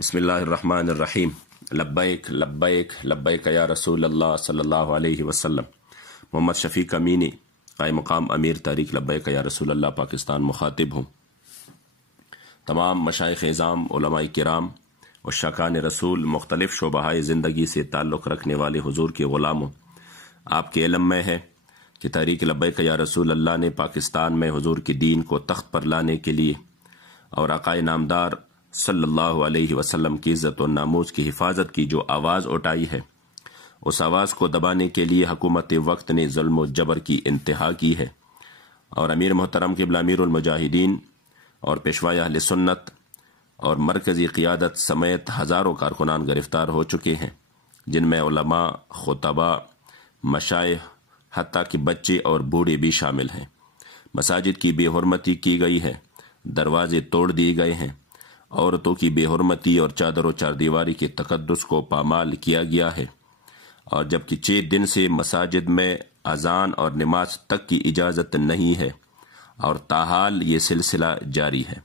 बिस्मिल्लाहिर्रहमानिर्रहीम। लब्बैक लब्बैक लब्बैक या रसूल अल्लाह सल्लल्लाहु अलैहि वसल्लम। मोहम्मद शफीक अमीनी क़ाइम मक़ाम अमीर तारीख़ लब्बैक या रसूल अल्लाह पाकिस्तान मुखातिब हूँ। तमाम मशाइख़ इज़ाम, उलमाए किराम और शाकान रसूल, मुख्तलिफ़ शोबाहाए ज़िंदगी से ताल्लुक़ रखने वाले हुज़ूर के ग़ुलामों, आपके इल्म में है कि तहरीक लब्बैक या रसूल अल्लाह ने पाकिस्तान में हुज़ूर के दीन को तख्त पर लाने के लिए और आक़ाए नामदार सल्लल्लाहु अलैहि वसल्लम की इज़्ज़त और नामूस की हिफाजत की जो आवाज़ उठाई है, उस आवाज़ को दबाने के लिए हुकूमत वक्त ने ज़ुल्म और जबर की इंतहा की है और अमीर मोहतरम क़िबला अमीरुल मुजाहिदीन और पेशवाए अहले सुन्नत और मरकज़ी क़ियादत समेत हज़ारों कारकुनान गिरफ़्तार हो चुके हैं, जिनमें उलमा, खुतबा, मशाइख़, हत्ता कि बच्चे और बूढ़े भी शामिल हैं। मसाजिद की बेहुरमती की गई है, दरवाजे तोड़ दिए गए हैं, औरतों की बेहुरमती और चादर और चारदीवारी के तकद्दुस को पामाल किया गया है, और जबकि 6 दिन से मसाजिद में अजान और नमाज तक की इजाज़त नहीं है और ताहाल ये सिलसिला जारी है।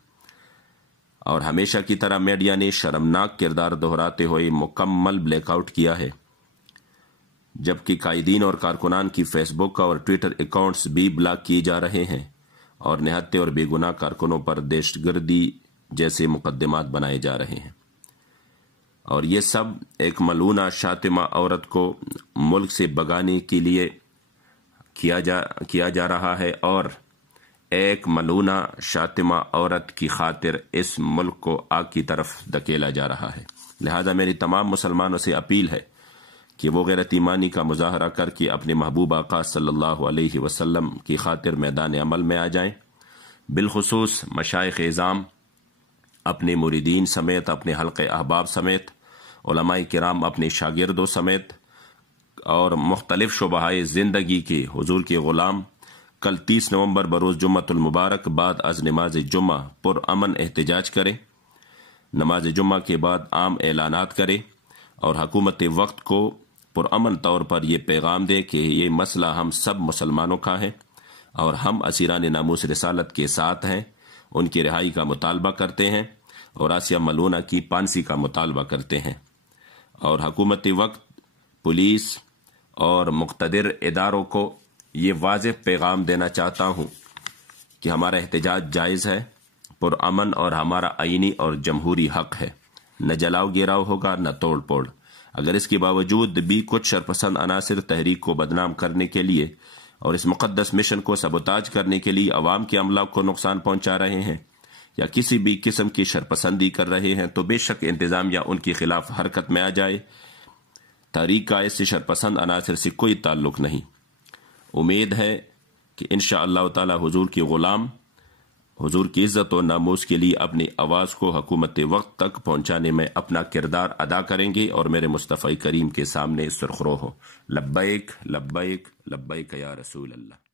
और हमेशा की तरह मीडिया ने शर्मनाक किरदार दोहराते हुए मुकम्मल ब्लैकआउट किया है, जबकि कायदीन और कारकुनान की फेसबुक और ट्विटर अकाउंट्स भी ब्लॉक किए जा रहे हैं और निहत्ते और बेगुनाह कारकुनों पर दहशतगर्दी जैसे मुकदमात बनाए जा रहे हैं। और ये सब एक मलूना शातिमा औरत को मुल्क से भगाने के लिए किया जा रहा है और एक मलूना शातिमा औरत की खातिर इस मुल्क को आग की तरफ धकेला जा रहा है। लिहाजा मेरी तमाम मुसलमानों से अपील है कि वो गैरत ईमानी का मुजाहरा करके अपने महबूब आका सल्लल्लाहु अलैहि वसल्लम की खातिर मैदान अमल में आ जाएं। बिलखुसूस मशाइख़ इज़ाम अपने मुरीदीन समेत, अपने हल्क़े अहबाब समेत, उलमाए किराम अपने शागिर्दों समेत और मुख्तलिफ़ शुबहाए ज़िंदगी के हुज़ूर के ग़ुलाम कल 30 नवंबर बरोज़ जुम्मतुल मुबारक बाद अज़ नमाज जुम्मा पुरअमन एहतजाज करें। नमाज जुम्मा के बाद आम ऐलानात करें और हुकूमत वक्त को पुरअमन तौर पर यह पैगाम दे कि ये मसला हम सब मुसलमानों का है और हम असीरान नामूस रिसालत के साथ हैं, उनकी रिहाई का मुतालबा करते हैं और आसिया मलूना की फांसी का मुतालबा करते हैं। और हुकूमत वक्त, पुलिस और मुक़्तदिर इदारों को ये वाज़ेह पैगाम देना चाहता हूँ कि हमारा एहतजाज जायज़ है, पुरअमन और हमारा आईनी और जमहूरी हक़ है। न जलाओ गिराव होगा, न तोड़ फोड़। अगर इसके बावजूद भी कुछ शरपसंद अनासिर तहरीक को बदनाम करने के लिए और इस मुक़द्दस मिशन को सबोताज करने के लिए अवाम के अमला को नुकसान पहुँचा रहे हैं या किसी भी किस्म की शरपसंदी कर रहे हैं, तो बेशक इंतज़ामिया उनके खिलाफ हरकत में आ जाए। तहरीक का ऐसे शरपसंद अनासिर से कोई ताल्लुक़ नहीं। उम्मीद है कि इंशाअल्लाह ताला हुज़ूर के ग़ुलाम हुज़ूर की इज़्ज़त और नामूस के लिए अपनी आवाज़ को हुकूमत वक्त तक पहुँचाने में अपना किरदार अदा करेंगे और मेरे मुस्तफ़ा करीम के सामने सुरख़रो हो। लब्बैक लब्बैक लब्बैक या रसूल अल्लाह।